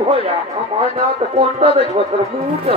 ভয়া আমার না তো কোনটা দেখবো তোর মুখটা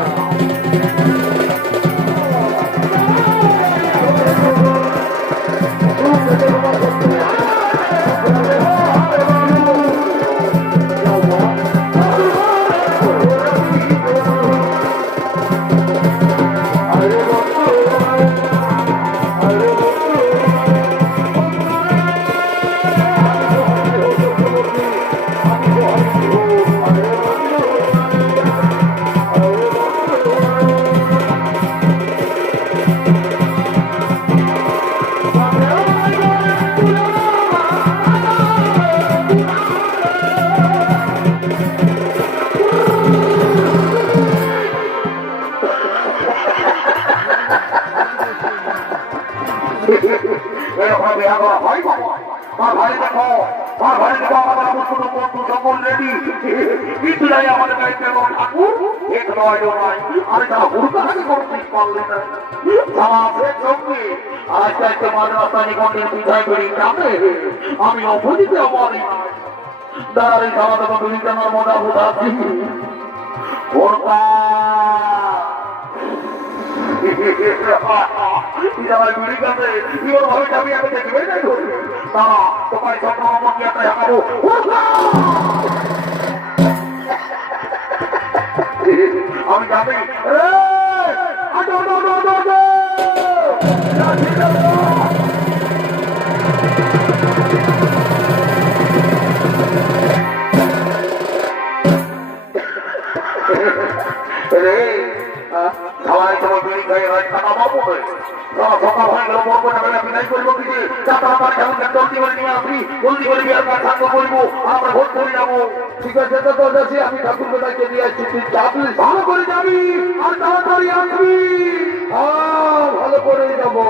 আমি অপরিচিত আমারই দাঁড়াই খাওয়া দাওয়া দুই আমার মজা বোঝাচ্ছি আমি যাবি সবাই তোমার বিড়ি খাই খানা বাবু সকাল হয়ে গেল বড় করে বিদায় করবো কিছু জলদি করে নিয়ে আসি জলদি করে বিয়ার কাজ থাকবো করবো আমরা ভোট করে যাবো ঠিক আছে তো যাচ্ছি আমি ঠাকুর কোথায় দিয়ে আসছি তুই যাবি ভালো করে যাবি আর তাড়াতাড়ি আসবি হ্যাঁ ভালো করে যাবো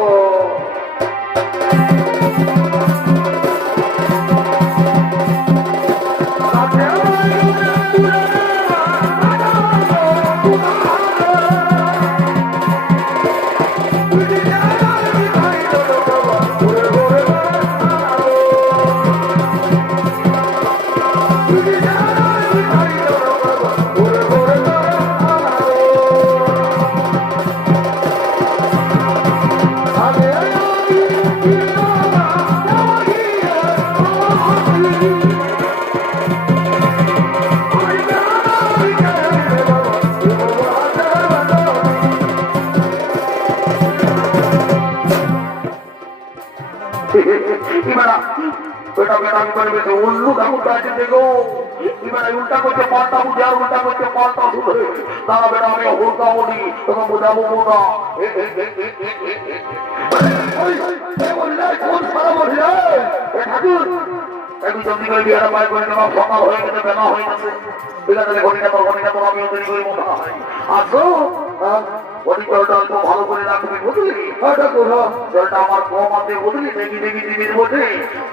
উল্টা করছে পাল্টা বুঝে আর উল্টা করছে পাল্টা শুধু তারা বেটা আমি হুড়কা বলি তখন বোঝাবো না ঠাকুর একটু জলদি করে বিয়ারা পায় করে নেওয়া সকাল হয়ে গেছে বেলা হয়ে গেছে বিকালে ঘটিটা তো আমিও দেরি করে মনে হয় আসো বডি জলটা অল্প ভালো করে রাখবি বুঝলি জলটা আমার কম আছে বুঝলি দেখি দিদির বলছি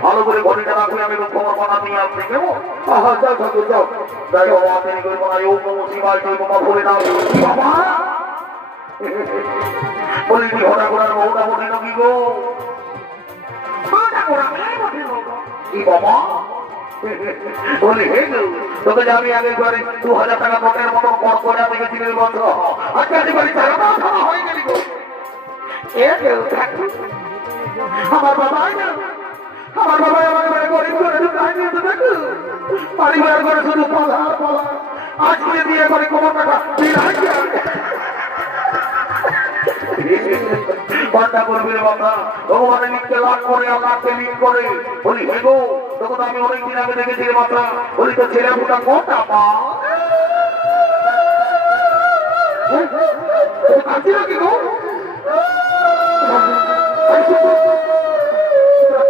ভালো করে ঘটিটা রাখবি আমি খবর বানা নিয়ে আসছি কেমন যাও ঠাকুর যাও যাই বাবা দেরি করে বানাই ও শিবাই জয় বাবা বলে দাও বাবা বলি ঘোড়া ঘোড়ার বহুটা বলি নাকি গো কি বাবা বলি হে তোকে আমি আগে করে 2000 টাকা নোটের মতো কর করে আমি গেছিলেন বন্ধ আজকে বাড়ি হয়ে গেলি গো আমার বাবা আমার বাড়ি গরিব করে বাড়ি ঘর করে শুধু পলা আজকে দিয়ে করে কোনো টাকা বান্দা করবি রে বান্দা ভগবানের লিখতে লাভ করে আল্লাহকে লিখ করে বলি হে গো তখন আমি অনেকদিন আগে দেখেছি রে মাত্রা বলি তো ছেলে ফুটা কোনটা মা কাঁদছি নাকি গো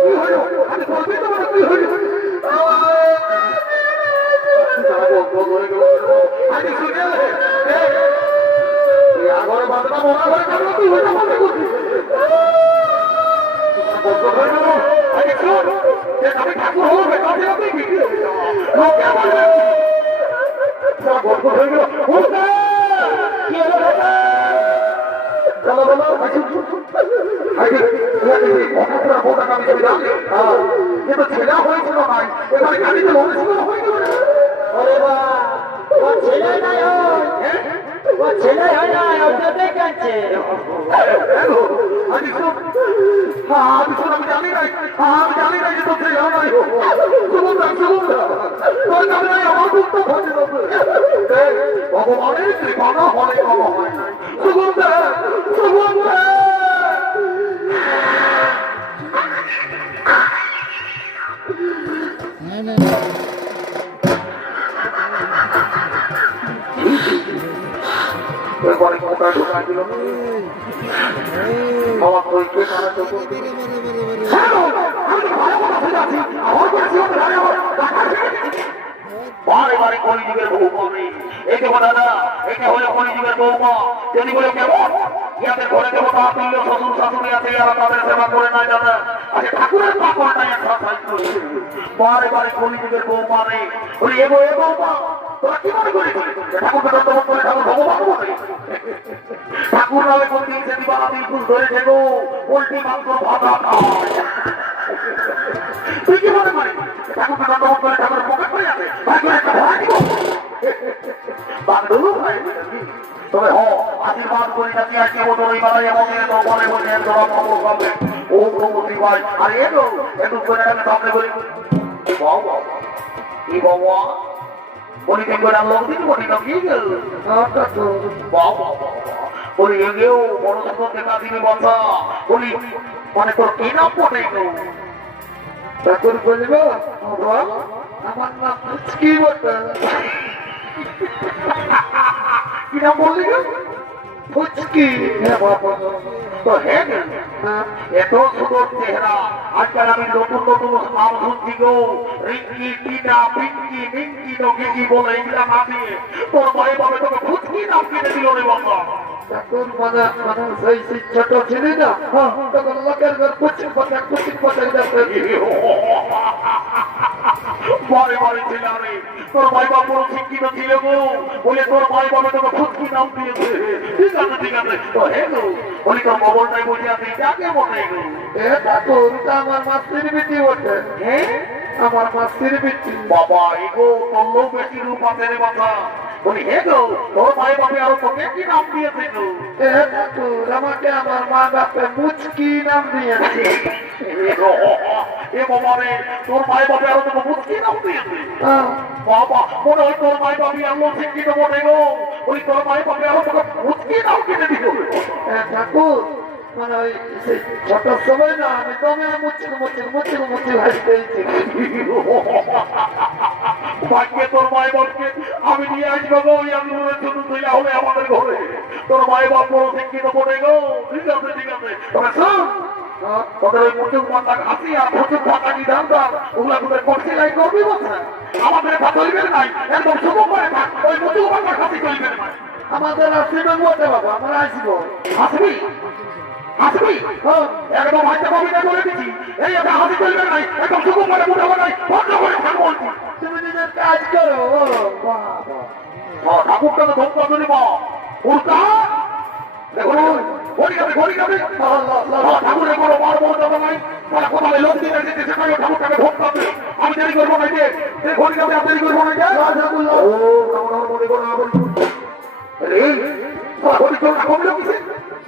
কি হলো আমি বলবি তো কি হলো আমি শুনে আগরে বান্দা মনে করে কেন কি হলো মনে করছি আমি ঠাকুর হবো হয়ে গেল কিন্তু ছেলে হয়েছিল নাই এবারে গাড়িতে হয়ে গেল ছেলে নাই হয়, ও ছেলে হয় না, ওর জন্যই কাঁদছে। আমি জানি নাই যে তোর ছেলে নাই। সুগন্ধা তোর কাছে নাই আমার দুঃখ হচ্ছে ভগবানের কৃপা হলে সুগন্ধা সুগন্ধা এরপরে কোথায় ঢোকায় দিল আমার তো কে কানা চোখ বারে বারে কলিযুগের বউ পাবে একে বলে না একে হলে কলিযুগের বৌমা যদি বলে কেমন ইয়াদের ঘরে দেবো তা তুল্য শ্বশুর শাশুড়ি আছে যারা তাদের সেবা করে না জানা আচ্ছা ঠাকুরের পাকড়টাই এক্সারসাইজ করছে বারে বারে কলিযুগের বৌমা রে বলি এ বৌমা তোরা কি মনে করিস ঠাকুরকে দণ্ডবোধ করে ঠাকুর ভগবান বলে ঠাকুর নামে কোন দিন সেদিন বাবা বিলকুল ধরেছে গো পোল্ট্রি মাংস ভাতা খায় তুই কি মনে করিস ঠাকুরকে দণ্ডবোধ করে ঠাকুর পকেট করে যাবে ভাই করে একটা ভরা দিব বান্ধব ভাই তবে আশীর্বাদ করি না কি আজকে বছর ওই বেলায় এমন তো বলে বলে একদম খবর পাবে ও প্রমতি ভাই আর একটু করে সামনে করি কি বাবা বলি করে লোক দিন বলি না কি গেল বলি এগেও বড় সুন্দর দেখা দিবি বসা বলি মানে তোর কি নাম পড়ে গেল ঠাকুর বলবো আমার নাম কি বলতে কি নাম বললি ফুচকি তো হ্যাঁ এত সুন্দর চেহারা আজকাল আমি নতুন নতুন নাম শুনছি গো রিঙ্কি টিনা পিঙ্কি মিঙ্কি নগিকি বলে এগুলা না দিয়ে তোর ভাই বাবা তোকে ফুচকি নাম কিনে দিল রে বাবা ঠাকুর মানে সেই ছোট ছিলি না তখন লোকের ঘর কুচিক পচাক বারে বারে ছিল রে তোর ভাই বাবা বড় শিক্ষিত ছিল গো বলে তোর ভাই বাবা তোকে ফুচকি নাম দিয়েছে ঠিক আছে তো হে গো বলি তোর মোবাইলটাই বসে আছে যাকে মনে গো এ ঠাকুর তা আমার মাস্তির বিটি ওঠে হ্যাঁ আমার মাস্তির বিটি বাবা এগো তোর লোক বেশি রূপ আছে রে বাবা বলি হে গো তোর ভাই বাবা আরো তোকে কি নাম দিয়েছে গো এ ঠাকুর আমাকে আমার মা বাপে মুচকি নাম দিয়েছে এ বাবা রে তোর ভাই বাবা আরো তোকে মুচকি নাম দিয়েছে বাবা মনে হয় তোর ভাই বাবা আলো শিক্ষিত মনে গো ওই তোর ভাই বাবা আরো তোকে মুচকি নাম কিনে দিল ঠাকুর মানে ওই ছোট সময় না আমি তো মুচকি ভাসতেইছি ভাগ্যে তোর মাই বাপকে আমি নিয়ে আসবো গো ওই আন্দোলনের জন্য তুই হলে আমাদের ঘরে তোর মাই বাপ বড় শিক্ষিত মনে গো ঠিক আছে তবে শোন তোদের ওই মুচুক মাথা হাসি আর মুচুক মাথা কি দামদার ওগুলা তোদের করছিলাই করবি বলছে আমাদের কথা হইবে নাই একদম শুভ করে থাক ওই মুচুক মাথা হাসি চলবে না আমাদের আসবে বলতে বাবা আমরা আসবো আসবি একদম হাতে কবিতা বলে দিচ্ছি এই একটা হাসি চলবে নাই একদম শুভ করে উঠাবো নাই বন্ধ করে থাক বলছি তুমি নিজের কাজ করো ঠাকুরটা তো ধমকা দিলি বা উল্টা দেখুন ঘড়ি যাবে ঠাকুরের কোনো মার বলতে হবে নাই তারা কোথায় লোক দিয়ে যেতে সেখানে ঠাকুরটাকে ভোট পাবে আমি দেরি করবো না যে ঘড়ি যাবে আর দেরি করবো না যে ও মনে করো ঘড়ি চলটা কমলো কিসে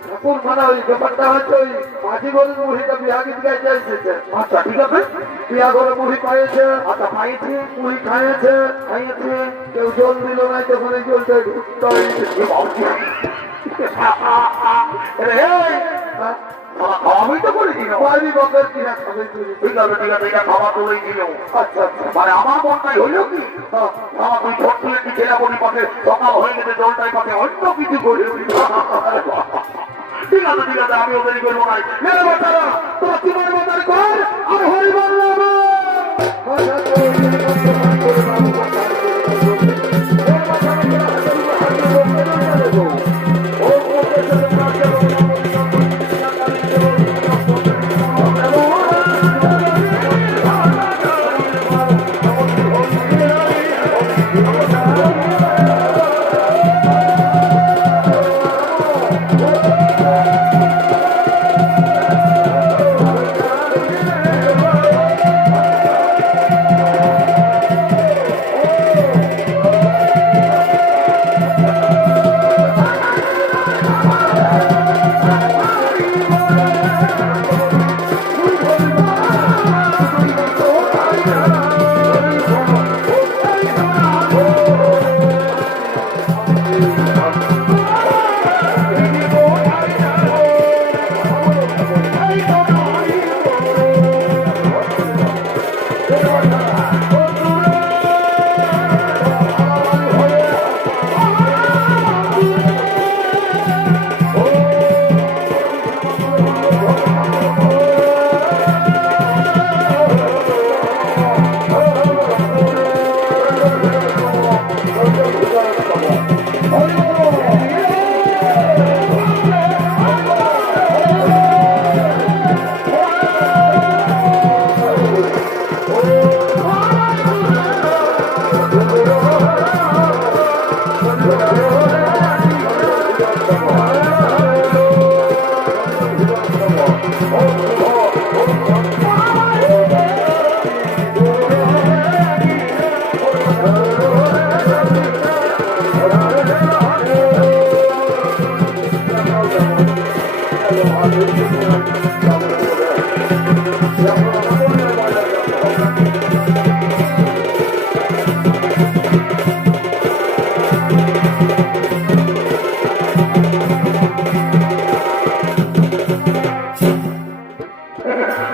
ঠাকুর মানে ওই ব্যাপারটা হচ্ছে ওই মাঝি বলে মুড়িটা বিহা গীত গাইতে এসেছে আচ্ছা ঠিক আছে বিয়া করে মুড়ি পাইছে আচ্ছা পাইছে মুড়ি খাইয়েছে কেউ জল দিল না তখন এই জলটা আমি তো বলেছি বাড়ি বকের কিনা খাবে ঠিক আছে এটা খাওয়া তোলেই দিল আচ্ছা মানে আমার মনটাই হইল কি আমার তুই ছোট তুলে কি ছেলে বলি পাশে সকাল হয়ে গেছে জলটাই পাশে অন্য কিছু করে ঠিক আছে আমি ওদের করবো নাই মেরে বাচ্চারা তোমার কি মনে বাচ্চার কর আর হরি বললাম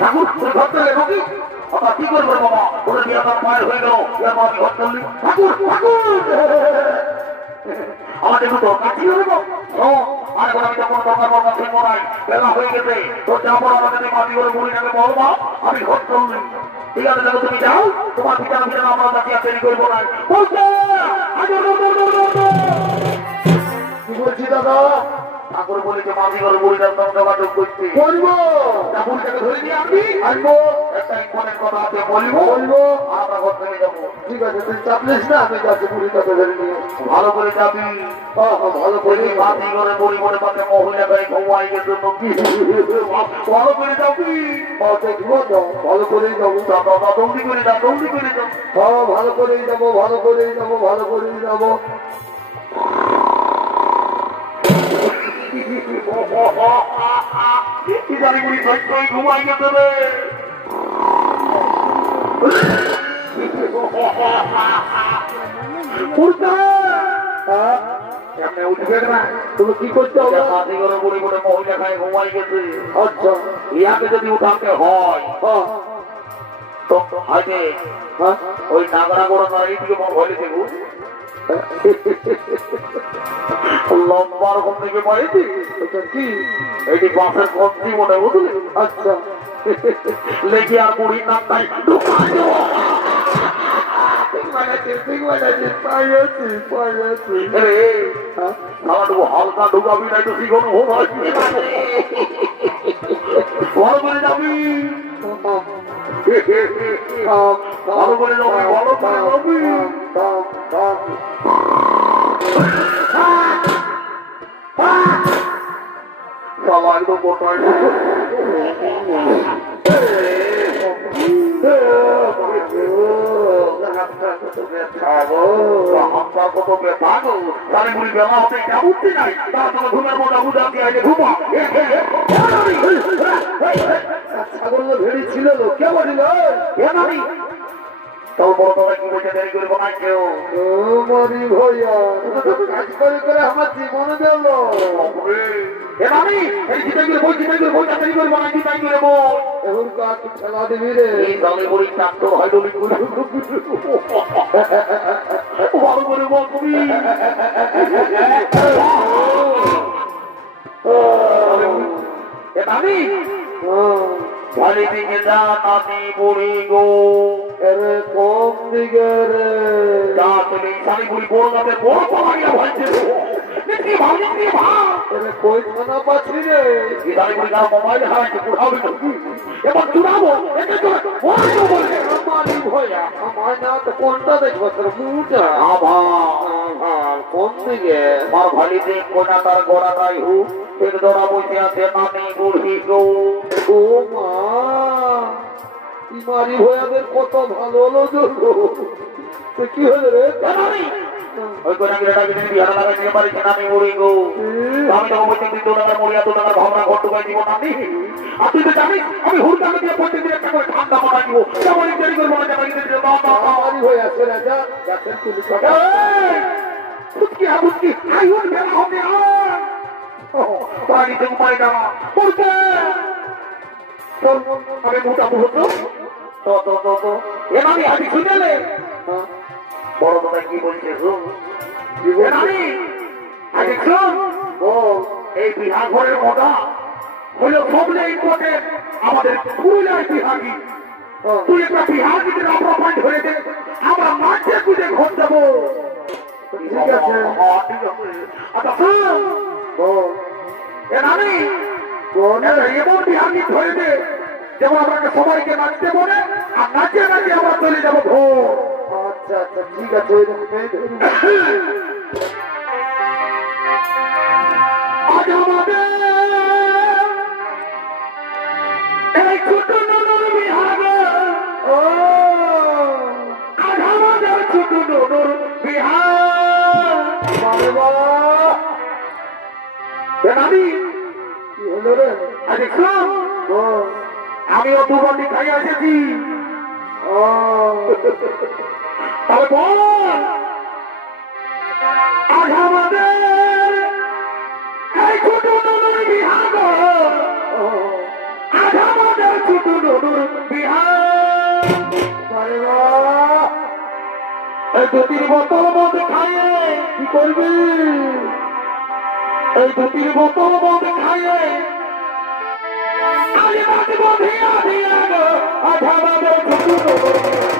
ঠাকুর তুই ঘর চলে নাকি কি করবো বাবা ওরা বিয়ে আমার মায়ের হয়ে গেল ইয়ার মা আমি ঘর চললি ঠাকুর ঠাকুর আমার একটু দরকার ছিল রে আর এখন আমি তখন দরকার বলবো ফিরবো নাই বেলা হয়ে গেছে তোর যাবো আমাকে তুই মাটি করে মুড়ি নামে বলবা আমি ঘর চললি ঠিক আছে দেখো তুমি যাও তোমার পিছনে পিছনে আমরা কাছে আর দেরি করবো না বলছে কি বলছি দাদা ঠাকুর বলে যে মাটি করে মুড়ি নামে যোগাযোগ করতে বলবো ঠাকুরটাকে ধরে নিয়ে আমি আসবো একটা ইম্পর্টেন্ট কথা আছে বলবো বলবো আমরা ঘর চলে যাবো ঠিক আছে তুই চাপলিস না আমি যাচ্ছি মুড়ি কাছে ধরে নিয়ে ভালো করে যাবি ভালো করে মাটি করে মুড়ি করে পাতে মহিলা গাড়ি ঘুমাই গেছে ভালো করে যাবি ভালো করেই যাবো দাদা দৌড়ি করে যা দৌড়ি করে যাবো হ্যাঁ ভালো করেই যাবো ভালো করেই যাবো ভালো করেই যাবো কি জানি মুড়ি ধরে ঘুমাই গেছে রে উঠবে না তুমি কি করতে হবে মাটি করে মুড়ি করে মহিলা খায় ঘুমাই গেছে আচ্ছা ইয়াকে যদি উঠাতে হয় তো আগে ওই নাগরা গোড়া নারী দিকে মন ভয় দেবো লম্বা রকম থেকে পাইছি কি এটি বাসের কন্ত্রী মনে বুঝলি আচ্ছা লেগে আর মুড়ি না তাই হালকা ঢুকাবি নাই তো শিখনো ভালো করে যাবি ভালো করে যাবি ভালো করে যাবি সবাই তো কোথায় ভেড়ি ছিল কে বলিল তোর বড় তোরা কি বলছে দেরি করে বানাই কেউ মারি ভাইয়া কাজ করে করে আমার জীবন গেল এ মামি এই জিতাই করে বই দেরি করে বানাই জিতাই করে বল এখন কাজ খেলা দিবি রে এই দলে বড়ি ট্রাক্টর হাইড্রোলিক করে ভালো করে বল তুমি এ মামি বাড়ি দিকে যা নাতি বুড়ি গো এরে কম দিকে রে যা তুমি শাড়ি বুড়ি বড় যাবে বড় পাহাড়িয়া ভাইছে নিতি ভাই এরে কই খানা পাচ্ছি রে এই শাড়ি বুড়ি গাও মোবাইল হারাইছে পুরাবি তো এবার চুরাবো একে তো বড় বলে আমারই ভয়া আমার না তো কোনটা দেখবো তোর মুটা আভা কোন দিকে মার ভালি দে কোনা তার গোড়া নাই হু এক দড়া বসে আছে নানি বুড়ি গো ও মা ইমারি ভয়াদের কত ভালো হলো তো কি হলো রে ওই কোনা গিরা ডাকি দিবি হারা লাগা দিয়ে পারি নানি বুড়ি গো আমি তো বলছি তুই তোরা মরিয়া তো টাকা ভাবনা ঘটু গাই দিব নানি আর তুই তো জানিস আমি হুড়কাকে দিয়ে প্রত্যেক দিন একটা করে ঠান্ডা মারা দিব কেমন দেরি করবো না জামাই দিতে বাবা আমারই হয়ে আছে রাজা যাচ্ছেন তুই কথা কুচকি আবুচকি আইউন বেলা হবে আর বাড়িতে উপায় না পড়তে তোর আরে মোটা বহুত তো এনামি হাতি শুনেলে বড় কথা কি বলছে এনামি আগে শুন এই বিহার ঘরের মজা হলো সবচেয়ে ইম্পর্টেন্ট আমাদের পুরুলিয়ার বিহাগি তুই একটা বিহাগিতে আমরা পয়েন্ট হয়ে দে আমরা মাঠে খুঁজে ঘর যাবো ঠিক আছে ঠিক আছে আচ্ছা শুন এনামি এমন বিহাগি ধরে দে যেমন আপনাকে সবাইকে নাচতে বলে আর নাচে নাচে আমরা চলে যাবো ভোর আচ্ছা আচ্ছা ঠিক আছে আজ আমাদের এই ছোট ননুর বিহাগ আজ আমাদের ছোট ননুর নানি কি হলো রে? আরে শোন, ও আমিও দু বাটি খাই এসেছি। ও তবে বল, আজ আমাদের এই ছোট নুনুর বিহা গো, ও আজ আমাদের ছোট নুনুর বিহা। আরে বাহ! এই দু তিন বোতল মদ খাইয়ে কি করবি? এই দু তিন বোতল মদ খাইয়ে আজ নাচবো ধিয়া ধিয়া গো, আজ আমাদের ছোট নুনুর বিহা।